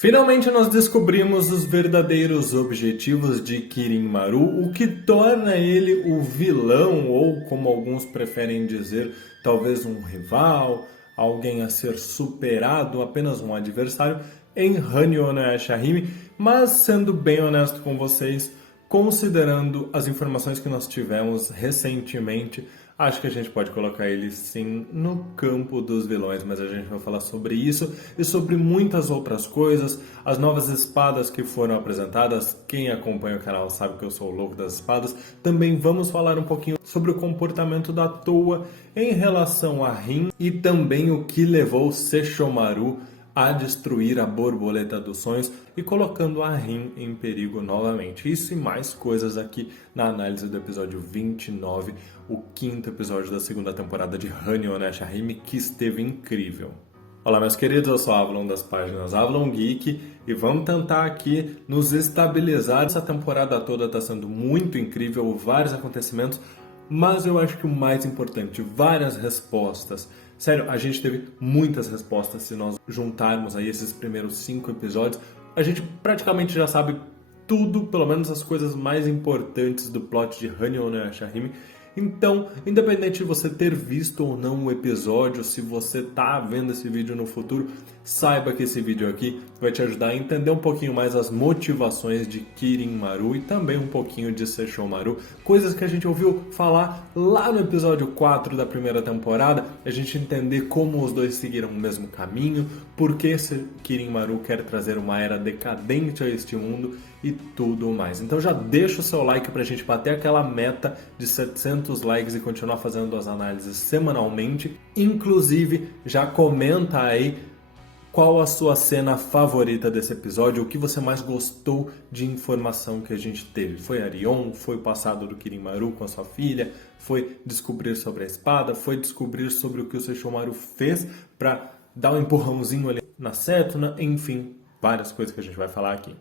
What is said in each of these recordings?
Finalmente nós descobrimos os verdadeiros objetivos de Kirin Maru, o que torna ele o vilão, ou como alguns preferem dizer, talvez um rival, alguém a ser superado, apenas um adversário, em Hanyo no Yashahime. Mas sendo bem honesto com vocês, considerando as informações que nós tivemos recentemente, acho que a gente pode colocar ele sim no campo dos vilões, mas a gente vai falar sobre isso e sobre muitas outras coisas, as novas espadas que foram apresentadas. Quem acompanha o canal sabe que eu sou o louco das espadas. Também vamos falar um pouquinho sobre o comportamento da Towa em relação a Rin e também o que levou Sesshomaru a destruir a borboleta dos sonhos e colocando a Rin em perigo novamente. Isso e mais coisas aqui na análise do episódio 29, o quinto episódio da segunda temporada de Hanyo no Yashahime, que esteve incrível. Olá meus queridos, eu sou o Avalon das páginas Avalon Geek e vamos tentar aqui nos estabilizar. Essa temporada toda está sendo muito incrível, vários acontecimentos, mas eu acho que o mais importante, várias respostas. Sério, a gente teve muitas respostas. Se nós juntarmos aí esses primeiros 5 episódios, a gente praticamente já sabe tudo, pelo menos as coisas mais importantes do plot de Hanyo no Yashahime. Então, independente de você ter visto ou não o episódio, se você tá vendo esse vídeo no futuro, saiba que esse vídeo aqui vai te ajudar a entender um pouquinho mais as motivações de Kirin Maru e também um pouquinho de Sesshomaru, coisas que a gente ouviu falar lá no episódio 4 da primeira temporada, a gente entender como os dois seguiram o mesmo caminho, por que Kirin Maru quer trazer uma era decadente a este mundo e tudo mais. Então já deixa o seu like pra gente bater aquela meta de 700 likes e continuar fazendo as análises semanalmente. Inclusive, já comenta aí qual a sua cena favorita desse episódio, o que você mais gostou de informação que a gente teve. Foi Arion? Foi o passado do Kirin Maru com a sua filha? Foi descobrir sobre a espada? Foi descobrir sobre o que o Sesshomaru fez pra dar um empurrãozinho ali na Setuna? Enfim, várias coisas que a gente vai falar aqui.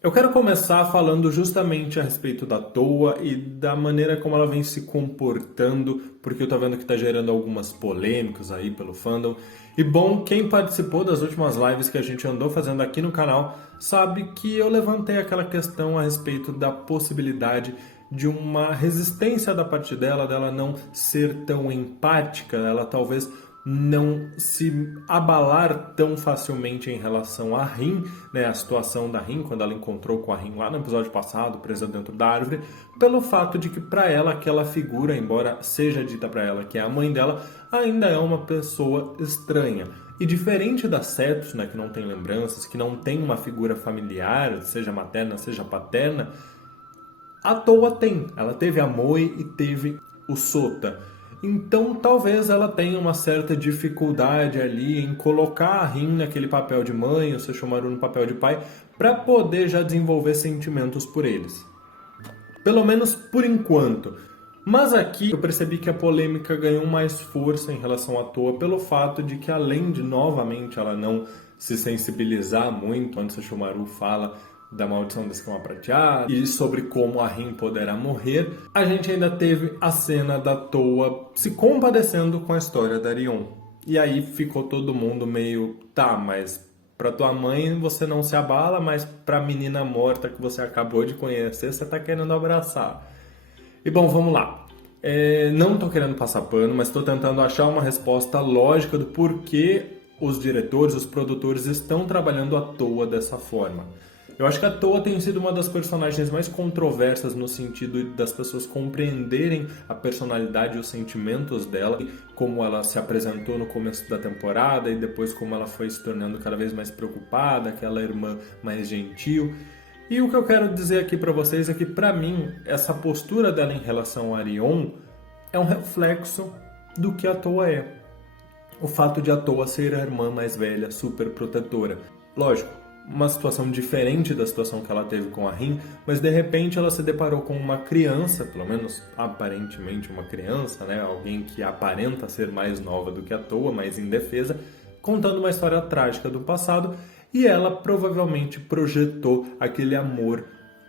Eu quero começar falando justamente a respeito da Towa e da maneira como ela vem se comportando, porque eu tô vendo que tá gerando algumas polêmicas aí pelo fandom. E bom, quem participou das últimas lives que a gente andou fazendo aqui no canal sabe que eu levantei aquela questão a respeito da possibilidade de uma resistência da parte dela não ser tão empática, ela talvez não se abalar tão facilmente em relação a Rin, né, a situação da Rin, quando ela encontrou com a Rin lá no episódio passado, presa dentro da árvore, pelo fato de que para ela aquela figura, embora seja dita para ela que é a mãe dela, ainda é uma pessoa estranha. E diferente da Cetus, né, que não tem lembranças, que não tem uma figura familiar, seja materna, seja paterna, a Towa tem. Ela teve a Moe e teve o Sota. Então talvez ela tenha uma certa dificuldade ali em colocar a Rin naquele papel de mãe, o Sesshomaru no papel de pai, para poder já desenvolver sentimentos por eles. Pelo menos por enquanto. Mas aqui eu percebi que a polêmica ganhou mais força em relação à Towa pelo fato de que, além de novamente ela não se sensibilizar muito quando Sesshomaru fala da maldição da escama prateada e sobre como a Rin poderá morrer, a gente ainda teve a cena da Towa se compadecendo com a história da Arion. E aí ficou todo mundo meio, tá, mas pra tua mãe você não se abala, mas pra menina morta que você acabou de conhecer, você tá querendo abraçar. E bom, vamos lá. Não tô querendo passar pano, mas tô tentando achar uma resposta lógica do porquê os diretores, os produtores estão trabalhando a Towa dessa forma. Eu acho que a Towa tem sido uma das personagens mais controversas no sentido das pessoas compreenderem a personalidade e os sentimentos dela, como ela se apresentou no começo da temporada e depois como ela foi se tornando cada vez mais preocupada, aquela irmã mais gentil. E o que eu quero dizer aqui pra vocês é que, pra mim, essa postura dela em relação a Arion é um reflexo do que a Towa é. O fato de a Towa ser a irmã mais velha, super protetora. Lógico, uma situação diferente da situação que ela teve com a Rin, mas de repente ela se deparou com uma criança, pelo menos aparentemente uma criança, né? Alguém que aparenta ser mais nova do que a Towa, mais indefesa, contando uma história trágica do passado, e ela provavelmente projetou aquele amor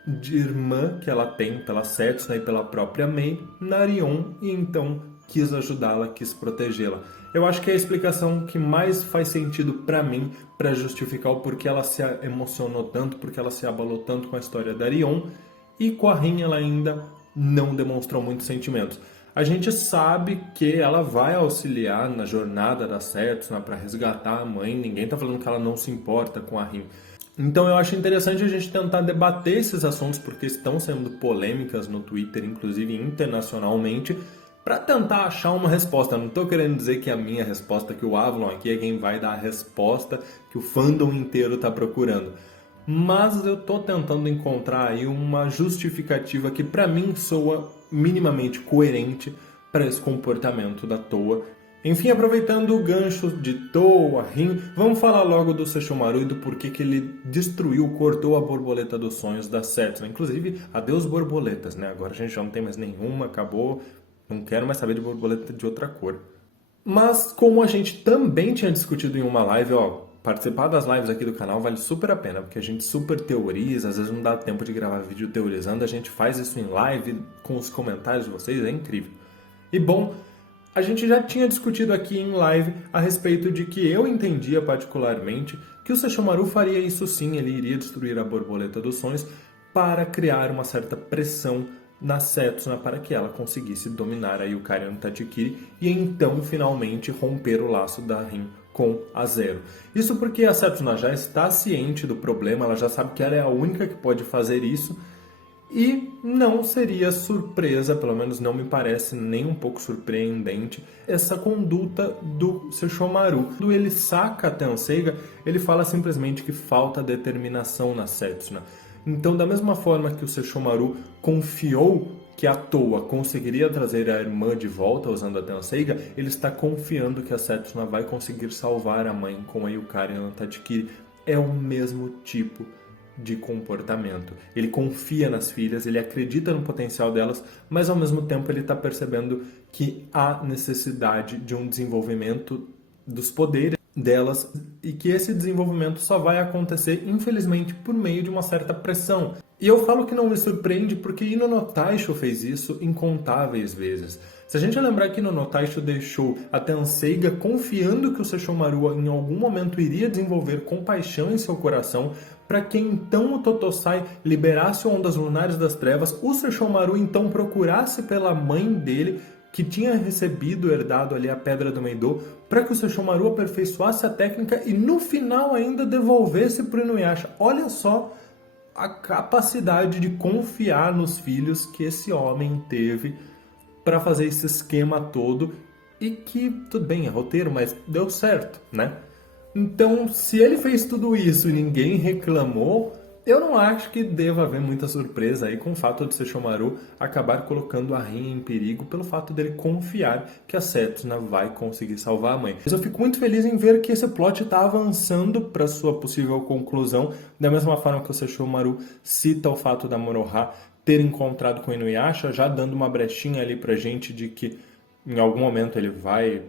de irmã que ela tem pela Setsuna e pela própria Mei na Arion, e então quis ajudá-la, quis protegê-la. Eu acho que é a explicação que mais faz sentido pra mim, pra justificar o porquê ela se emocionou tanto, porque ela se abalou tanto com a história da Arion, e com a Rin ela ainda não demonstrou muitos sentimentos. A gente sabe que ela vai auxiliar na jornada da Setsuna para resgatar a mãe, ninguém tá falando que ela não se importa com a Rin. Então eu acho interessante a gente tentar debater esses assuntos, porque estão sendo polêmicas no Twitter, inclusive internacionalmente, para tentar achar uma resposta. Não estou querendo dizer que a minha resposta, que o Avalon aqui é quem vai dar a resposta que o fandom inteiro está procurando. Mas eu estou tentando encontrar aí uma justificativa que para mim soa minimamente coerente para esse comportamento da Toa. Enfim, aproveitando o gancho de Toa, Rin, vamos falar logo do Sesshomaru e do porquê que ele destruiu, cortou a borboleta dos sonhos da Setsuna. Inclusive, adeus borboletas, né? Agora a gente já não tem mais nenhuma, acabou, não quero mais saber de borboleta de outra cor. Mas como a gente também tinha discutido em uma live, ó, participar das lives aqui do canal vale super a pena, porque a gente super teoriza, às vezes não dá tempo de gravar vídeo teorizando, a gente faz isso em live com os comentários de vocês, é incrível. E bom, a gente já tinha discutido aqui em live a respeito de que eu entendia particularmente que o Sesshomaru faria isso sim, ele iria destruir a borboleta dos sonhos para criar uma certa pressão na Setsuna para que ela conseguisse dominar a Yukari no Tachikiri e então finalmente romper o laço da Rin com a Zero. Isso porque a Setsuna já está ciente do problema, ela já sabe que ela é a única que pode fazer isso e não seria surpresa, pelo menos não me parece nem um pouco surpreendente, essa conduta do Sesshomaru. Quando ele saca a Tenseiga, ele fala simplesmente que falta determinação na Setsuna. Então, da mesma forma que o Sesshomaru confiou que a Toa conseguiria trazer a irmã de volta usando a Tenseiga, ele está confiando que a Setsuna vai conseguir salvar a mãe com a Yukari no Tachikiri. É o mesmo tipo de comportamento. Ele confia nas filhas, ele acredita no potencial delas, mas ao mesmo tempo ele está percebendo que há necessidade de um desenvolvimento dos poderes delas e que esse desenvolvimento só vai acontecer, infelizmente, por meio de uma certa pressão. E eu falo que não me surpreende porque Ino no Taisho fez isso incontáveis vezes. Se a gente lembrar que Ino no Taisho deixou a Tenseiga confiando que o Sesshomaru em algum momento iria desenvolver compaixão em seu coração, para que então o Totosai liberasse ondas lunares das trevas, o Sesshomaru então procurasse pela mãe dele, que tinha recebido, herdado ali a Pedra do Meidō, para que o Sesshomaru aperfeiçoasse a técnica e no final ainda devolvesse para o Inuyasha. Olha só a capacidade de confiar nos filhos que esse homem teve para fazer esse esquema todo e que, tudo bem, é roteiro, mas deu certo, né? Então, se ele fez tudo isso e ninguém reclamou, eu não acho que deva haver muita surpresa aí com o fato de Sesshomaru acabar colocando a Rin em perigo pelo fato dele confiar que a Setsuna vai conseguir salvar a mãe. Mas eu fico muito feliz em ver que esse plot está avançando para sua possível conclusão, da mesma forma que o Sesshomaru cita o fato da Moroha ter encontrado com o Inuyasha, já dando uma brechinha ali pra gente de que em algum momento ele vai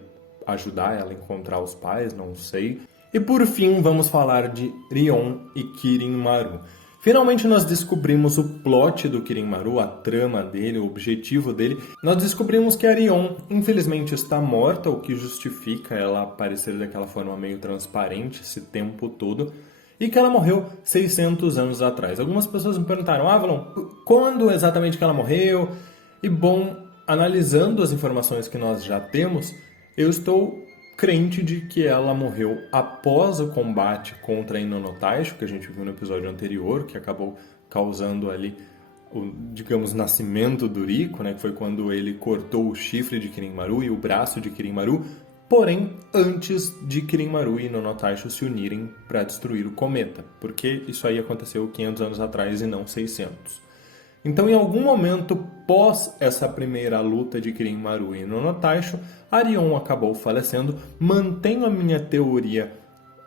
ajudar ela a encontrar os pais, não sei. E por fim, vamos falar de Rion e Kirin-Maru. Finalmente nós descobrimos o plot do Kirin-Maru, a trama dele, o objetivo dele. Nós descobrimos que a Rion, infelizmente, está morta, o que justifica ela aparecer daquela forma meio transparente esse tempo todo, e que ela morreu 600 anos atrás. Algumas pessoas me perguntaram, Avalon, quando exatamente que ela morreu? E bom, analisando as informações que nós já temos, eu estou crente de que ela morreu após o combate contra a Ino no Taisho, que a gente viu no episódio anterior, que acabou causando ali o, digamos, nascimento do Riko, né, que foi quando ele cortou o chifre de Kirin-Maru e o braço de Kirin-Maru, porém antes de Kirin-Maru e Ino no Taisho se unirem para destruir o cometa, porque isso aí aconteceu 500 anos atrás e não 600. Então, em algum momento pós essa primeira luta de Kirin-Maru e Ino no Taisho, Arion acabou falecendo. Mantenho a minha teoria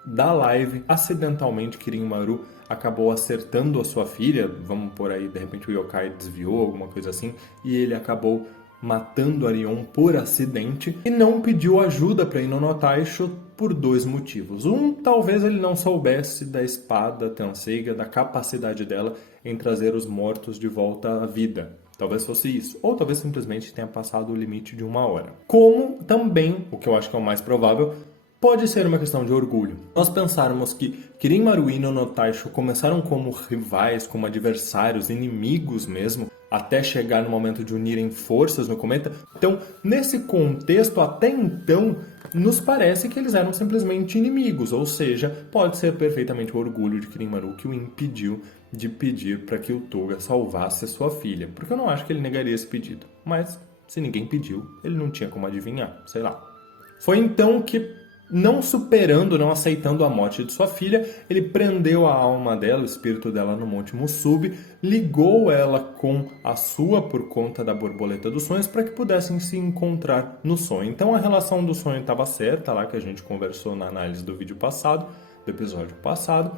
da live. Acidentalmente, Kirin-Maru acabou acertando a sua filha. Vamos por aí, de repente o yokai desviou, alguma coisa assim. E ele acabou matando Arion por acidente. E não pediu ajuda para Ino no Taisho por dois motivos. Um, talvez ele não soubesse da espada Tenseiga, da capacidade dela em trazer os mortos de volta à vida. Talvez fosse isso. Ou talvez simplesmente tenha passado o limite de 1 hora. Como também, o que eu acho que é o mais provável, pode ser uma questão de orgulho. Nós pensarmos que Kirin Maru e Nono Taisho começaram como rivais, como adversários, inimigos mesmo, até chegar no momento de unirem forças no cometa. Então, nesse contexto, até então, nos parece que eles eram simplesmente inimigos, ou seja, pode ser perfeitamente o orgulho de Kirin Maru que o impediu de pedir para que o Toga salvasse a sua filha, porque eu não acho que ele negaria esse pedido. Mas, se ninguém pediu, ele não tinha como adivinhar, sei lá. Foi então que, não superando, não aceitando a morte de sua filha, ele prendeu a alma dela, o espírito dela no Monte Musubi, ligou ela com a sua por conta da borboleta dos sonhos para que pudessem se encontrar no sonho. Então a relação do sonho estava certa, lá que a gente conversou na análise do vídeo passado, do episódio passado,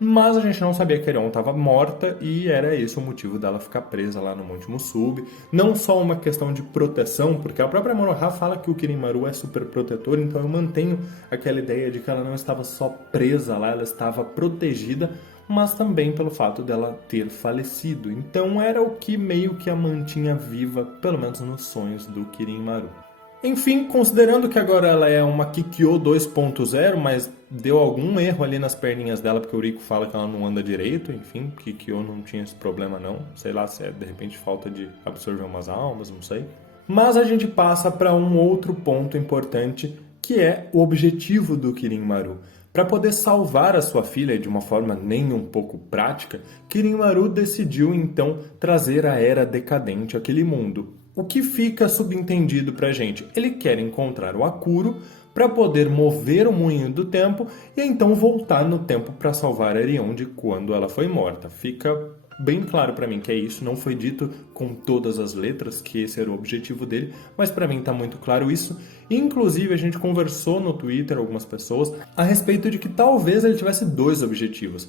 mas a gente não sabia que a Arion estava morta e era esse o motivo dela ficar presa lá no Monte Musubi. Não só uma questão de proteção, porque a própria Monoha fala que o Kirin Maru é super protetor, então eu mantenho aquela ideia de que ela não estava só presa lá, ela estava protegida, mas também pelo fato dela ter falecido. Então era o que meio que a mantinha viva, pelo menos nos sonhos do Kirin Maru. Enfim, considerando que agora ela é uma Kikyo 2.0, mas deu algum erro ali nas perninhas dela, porque o Rico fala que ela não anda direito, enfim, Kikyo não tinha esse problema não, sei lá se é de repente falta de absorver umas almas, não sei. Mas a gente passa para um outro ponto importante, que é o objetivo do Kirin Maru. Para poder salvar a sua filha de uma forma nem um pouco prática, Kirin Maru decidiu então trazer a Era Decadente àquele mundo. O que fica subentendido pra gente? Ele quer encontrar o Akuro para poder mover o moinho do tempo e então voltar no tempo para salvar Arion de quando ela foi morta. Fica bem claro para mim que é isso, não foi dito com todas as letras que esse era o objetivo dele, mas para mim tá muito claro isso. Inclusive a gente conversou no Twitter, algumas pessoas, a respeito de que talvez ele tivesse 2 objetivos.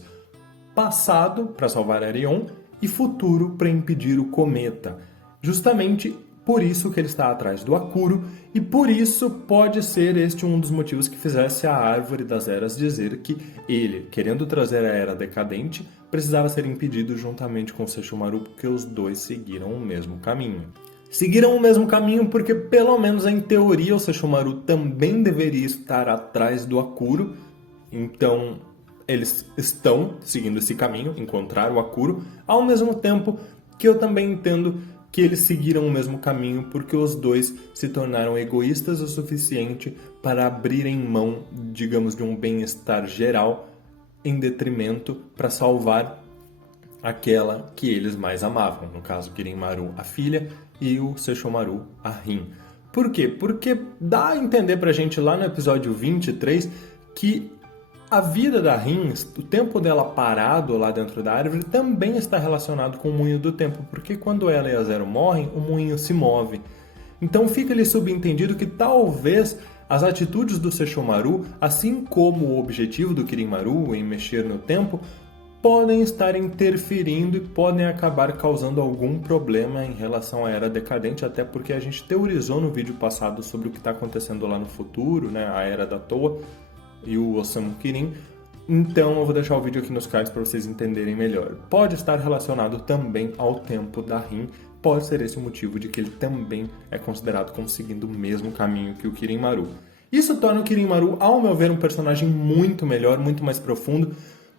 Passado para salvar Arion e futuro para impedir o cometa. Justamente por isso que ele está atrás do Akuro, e por isso pode ser este um dos motivos que fizesse a Árvore das Eras dizer que ele, querendo trazer a Era Decadente, precisava ser impedido juntamente com Sesshomaru, porque os dois seguiram o mesmo caminho. Seguiram o mesmo caminho porque, pelo menos em teoria, o Sesshomaru também deveria estar atrás do Akuro, então eles estão seguindo esse caminho, encontrar o Akuro, ao mesmo tempo que eu também entendo que eles seguiram o mesmo caminho porque os dois se tornaram egoístas o suficiente para abrirem mão, digamos, de um bem-estar geral em detrimento para salvar aquela que eles mais amavam. No caso, Kirin Maru, a filha, e o Sesshomaru, a Rin. Por quê? Porque dá a entender pra gente lá no episódio 23 que a vida da Rin, o tempo dela parado lá dentro da árvore, também está relacionado com o moinho do tempo, porque quando ela e a Zero morrem, o moinho se move. Então fica ali subentendido que talvez as atitudes do Sesshomaru, assim como o objetivo do Kirin Maru em mexer no tempo, podem estar interferindo e podem acabar causando algum problema em relação à Era Decadente, até porque a gente teorizou no vídeo passado sobre o que está acontecendo lá no futuro, né, a Era da Toa e o Osamu Kirin, então eu vou deixar o vídeo aqui nos cards para vocês entenderem melhor. Pode estar relacionado também ao tempo da Rin, pode ser esse o motivo de que ele também é considerado como seguindo o mesmo caminho que o Kirin Maru. Isso torna o Kirin Maru, ao meu ver, um personagem muito melhor, muito mais profundo,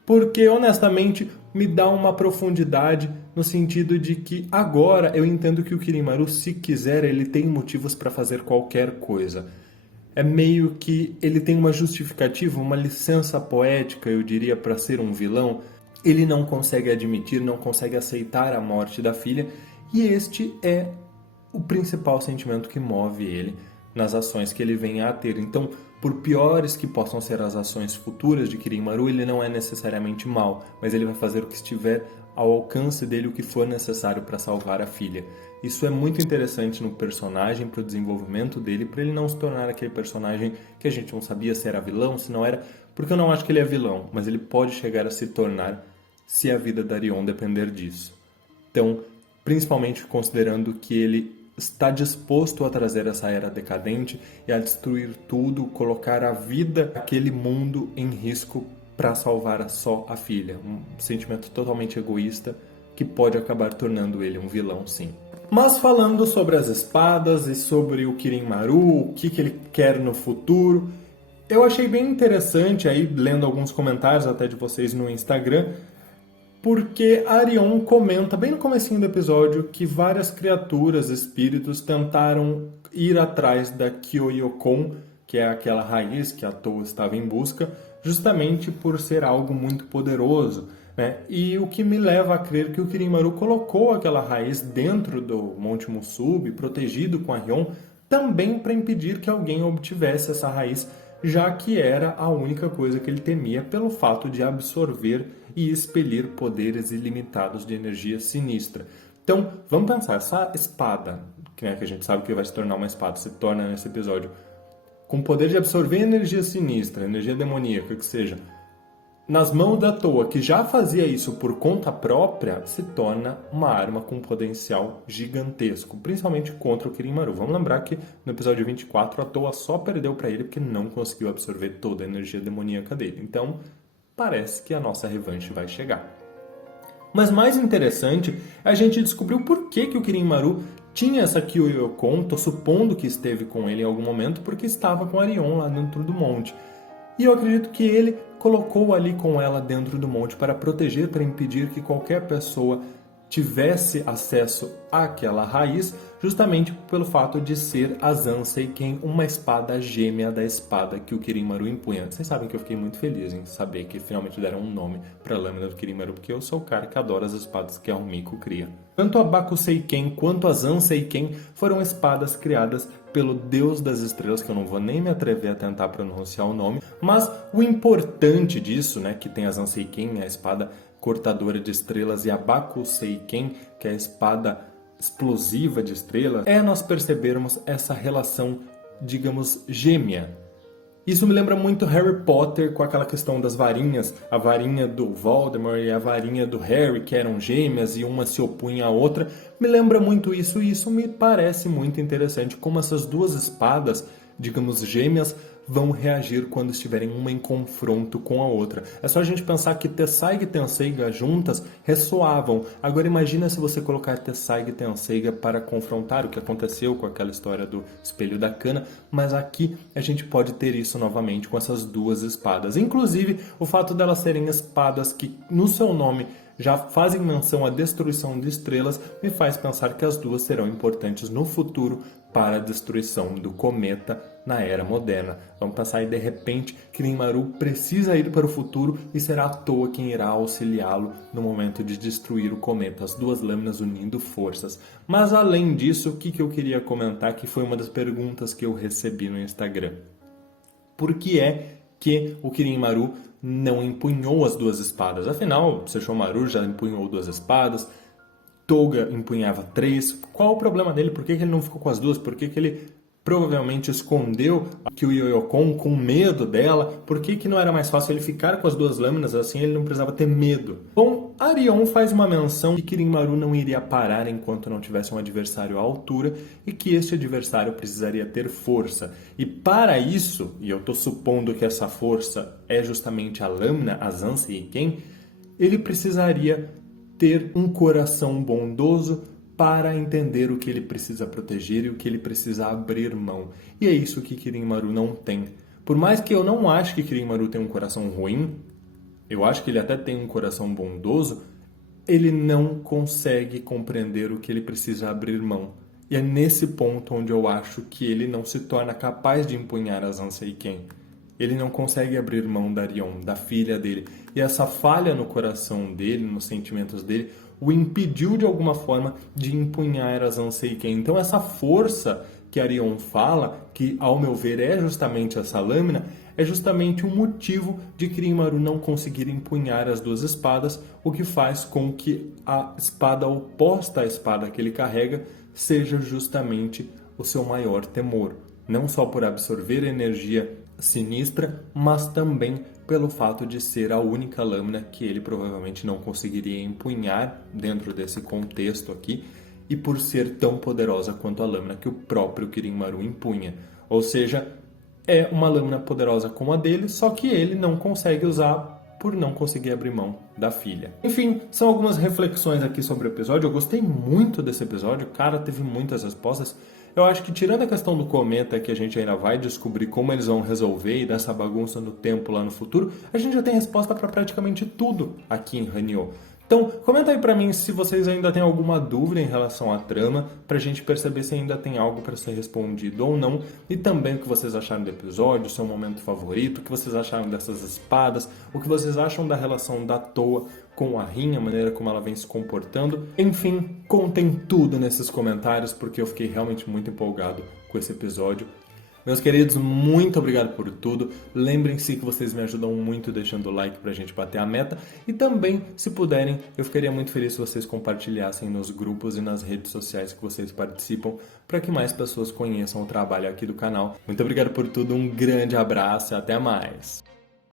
porque honestamente me dá uma profundidade no sentido de que agora eu entendo que o Kirin Maru, se quiser, ele tem motivos para fazer qualquer coisa. É meio que ele tem uma justificativa, uma licença poética, eu diria, para ser um vilão. Ele não consegue admitir, não consegue aceitar a morte da filha, e este é o principal sentimento que move ele nas ações que ele vem a ter. Então, por piores que possam ser as ações futuras de Kirin Maru, ele não é necessariamente mau, mas ele vai fazer o que estiver ao alcance dele, o que for necessário para salvar a filha. Isso é muito interessante no personagem, para o desenvolvimento dele, para ele não se tornar aquele personagem que a gente não sabia se era vilão, se não era, porque eu não acho que ele é vilão, mas ele pode chegar a se tornar se a vida da Arion depender disso. Então, principalmente considerando que ele está disposto a trazer essa era decadente e a destruir tudo, colocar a vida daquele mundo em risco para salvar só a filha. Um sentimento totalmente egoísta, que pode acabar tornando ele um vilão, sim. Mas falando sobre as espadas e sobre o Kirin Maru, o que ele quer no futuro, eu achei bem interessante, aí lendo alguns comentários até de vocês no Instagram, porque Arion comenta bem no comecinho do episódio que várias criaturas, espíritos, tentaram ir atrás da Kyoyokon, que é aquela raiz que a Toa estava em busca, justamente por ser algo muito poderoso, né? E o que me leva a crer que o Kirin Maru colocou aquela raiz dentro do Monte Musubi, protegido com Arion, também para impedir que alguém obtivesse essa raiz, já que era a única coisa que ele temia pelo fato de absorver e expelir poderes ilimitados de energia sinistra. Então, vamos pensar, essa espada, que a gente sabe que vai se tornar uma espada, se torna nesse episódio, com poder de absorver energia sinistra, energia demoníaca, que seja, nas mãos da Toa, que já fazia isso por conta própria, se torna uma arma com potencial gigantesco, principalmente contra o Kirin Maru. Vamos lembrar que no episódio 24 a Toa só perdeu para ele porque não conseguiu absorver toda a energia demoníaca dele. Então, parece que a nossa revanche vai chegar. Mas mais interessante é a gente descobrir o porquê que o Kirin Maru tinha essa Kyoyokon. Tô supondo que esteve com ele em algum momento porque estava com Arion lá dentro do monte. E eu acredito que ele colocou ali com ela dentro do monte para proteger, para impedir que qualquer pessoa tivesse acesso àquela raiz, justamente pelo fato de ser a Zanseiken, uma espada gêmea da espada que o Kirin Maru impunha. Vocês sabem que eu fiquei muito feliz em saber que finalmente deram um nome para a lâmina do Kirin Maru, porque eu sou o cara que adora as espadas que a Rumiko cria. Tanto a Bakuseiken quanto a Zanseiken foram espadas criadas pelo Deus das Estrelas, que eu não vou nem me atrever a tentar pronunciar o nome, mas o importante disso, né, que tem a Zanseiken, a espada cortadora de estrelas, e a Bakuseiken, que é a espada explosiva de estrelas, é nós percebermos essa relação, digamos, gêmea. Isso me lembra muito Harry Potter com aquela questão das varinhas, a varinha do Voldemort e a varinha do Harry, que eram gêmeas e uma se opunha à outra. Me lembra muito isso e isso me parece muito interessante, como essas duas espadas, digamos, gêmeas, vão reagir quando estiverem uma em confronto com a outra. É só a gente pensar que Tessaiga e Tenseiga juntas ressoavam. Agora imagina se você colocar Tessaiga e Tenseiga para confrontar, o que aconteceu com aquela história do espelho da cana, mas aqui a gente pode ter isso novamente com essas duas espadas. Inclusive, o fato delas serem espadas que no seu nome já fazem menção à destruição de estrelas, me faz pensar que as duas serão importantes no futuro para a destruição do cometa na Era Moderna. Vamos pensar aí, de repente, Kirin Maru precisa ir para o futuro e será a Toa quem irá auxiliá-lo no momento de destruir o cometa, as duas lâminas unindo forças. Mas além disso, o que eu queria comentar, que foi uma das perguntas que eu recebi no Instagram. Por que é que o Kirin Maru não empunhou as duas espadas? Afinal, Sesshomaru já empunhou duas espadas, Toga empunhava 3. Qual o problema dele? Por que ele não ficou com as duas? Por que ele provavelmente escondeu a Kyoyokon com medo dela? Por que não era mais fácil ele ficar com as duas lâminas, assim ele não precisava ter medo? Bom, Arion faz uma menção que Kirin Maru não iria parar enquanto não tivesse um adversário à altura e que este adversário precisaria ter força. E para isso, e eu estou supondo que essa força é justamente a lâmina, a Zanseiken, ele precisaria ter um coração bondoso para entender o que ele precisa proteger e o que ele precisa abrir mão. E é isso que Kirin Maru não tem. Por mais que eu não ache que Kirin Maru tem um coração ruim, eu acho que ele até tem um coração bondoso, ele não consegue compreender o que ele precisa abrir mão. E é nesse ponto onde eu acho que ele não se torna capaz de empunhar a Zanseiken. Ele não consegue abrir mão da Arion, da filha dele. E essa falha no coração dele, nos sentimentos dele, o impediu de alguma forma de empunhar a Zanseiken. Então essa força que Arion fala, que ao meu ver é justamente essa lâmina, é justamente um motivo de Kirin Maru não conseguir empunhar as duas espadas, o que faz com que a espada oposta à espada que ele carrega seja justamente o seu maior temor. Não só por absorver energia sinistra, mas também pelo fato de ser a única lâmina que ele provavelmente não conseguiria empunhar dentro desse contexto aqui, e por ser tão poderosa quanto a lâmina que o próprio Kirin Maru empunha. Ou seja, é uma lâmina poderosa como a dele, só que ele não consegue usar por não conseguir abrir mão da filha. Enfim, são algumas reflexões aqui sobre o episódio. Eu gostei muito desse episódio, cara, teve muitas respostas. Eu acho que tirando a questão do cometa, que a gente ainda vai descobrir como eles vão resolver e dessa bagunça no tempo lá no futuro, a gente já tem resposta para praticamente tudo aqui em Hanyo. Então, comenta aí pra mim se vocês ainda têm alguma dúvida em relação à trama, pra gente perceber se ainda tem algo pra ser respondido ou não, e também o que vocês acharam do episódio, o seu momento favorito, o que vocês acharam dessas espadas, o que vocês acham da relação da Toa com a Rin, a maneira como ela vem se comportando. Enfim, contem tudo nesses comentários, porque eu fiquei realmente muito empolgado com esse episódio. Meus queridos, muito obrigado por tudo. Lembrem-se que vocês me ajudam muito deixando o like pra gente bater a meta. E também, se puderem, eu ficaria muito feliz se vocês compartilhassem nos grupos e nas redes sociais que vocês participam, para que mais pessoas conheçam o trabalho aqui do canal. Muito obrigado por tudo, um grande abraço e até mais!